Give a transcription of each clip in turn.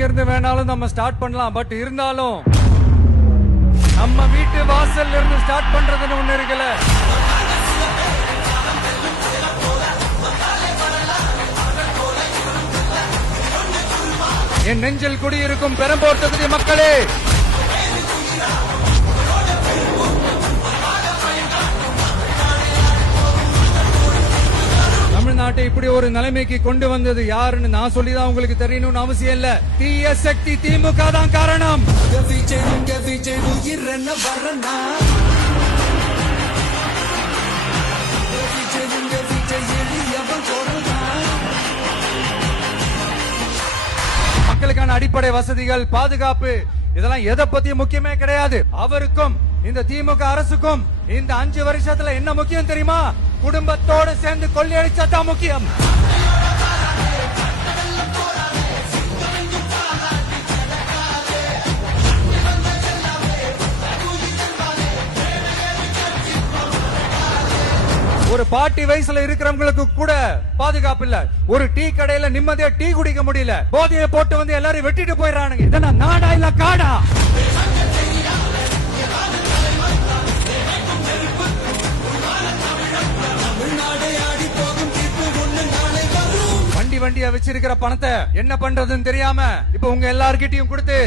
எங்க இருந்து வேணாலும் நம்ம ஸ்டார்ட் பண்ணலாம். பட் இருந்தாலும் நம்ம வீட்டு வாசல்ல இருந்து ஸ்டார்ட் பண்றதுன்னு ஒண்ணு இருக்குல்ல. என் நெஞ்சில் குடியிருக்கும் பெரம்பூர் தொகுதி மக்களே, தமிழ்நாட்டை இப்படி ஒரு நிலைமைக்கு கொண்டு வந்தது யாருன்னு நான் சொல்லிதான் உங்களுக்கு தெரியணும்னு அவசியம் இல்ல. தீய சக்தி திமுக தான் காரணம். மக்களுக்கான அடிப்படை வசதிகள், பாதுகாப்பு, இதெல்லாம் எதை பத்தியும் முக்கியமே கிடையாது. அவருக்கும் இந்த திமுக அரசுக்கும் இந்த 5 வருஷத்துல என்ன முக்கியம் தெரியுமா? குடும்பத்தோடு சேர்ந்து கொள்ளையடிச்சதான் முக்கியம். ஒரு பாட்டி வயசுல இருக்கிறவங்களுக்கு கூட பாதுகாப்பு இல்ல. ஒரு டீ கடையில நிம்மதியா டீ குடிக்க முடியல. போதையை போட்டு வந்து எல்லாரும் வெட்டிட்டு போயிடறானுங்க. இதெல்லாம் நாடா இல்ல காடா? வண்டியா வச்சிருக்கிற பணத்தை என்ன பண்றதுன்னு தெரியாம இப்ப உங்க எல்லார்கிட்டயும் கொடுத்து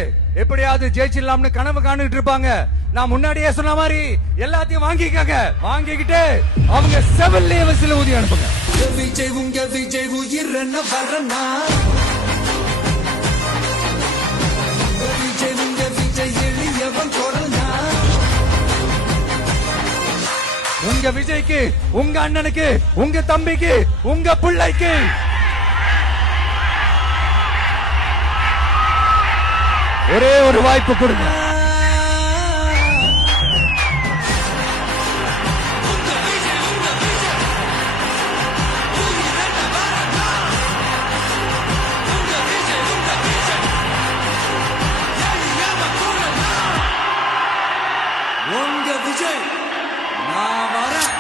எப்படியாவது ஜெயிச்சிடலாம்னு கனவு காணிட்டு இருப்பாங்க. நான் முன்னாடியே சொன்ன மாதிரி எல்லாத்தையும் வாங்கிக்கங்க. வாங்கிக்கிட்டு அவங்க செவல்லே வசில ஊதி அனுப்புங்க. உங்க விஜய்க்கு, உங்க அண்ணனுக்கு, உங்க தம்பிக்கு, உங்க பிள்ளைக்கு ஒரே ஒரு வாய்ப்பு கொடுங்க. உங்க விஜய் நான் வரேன்.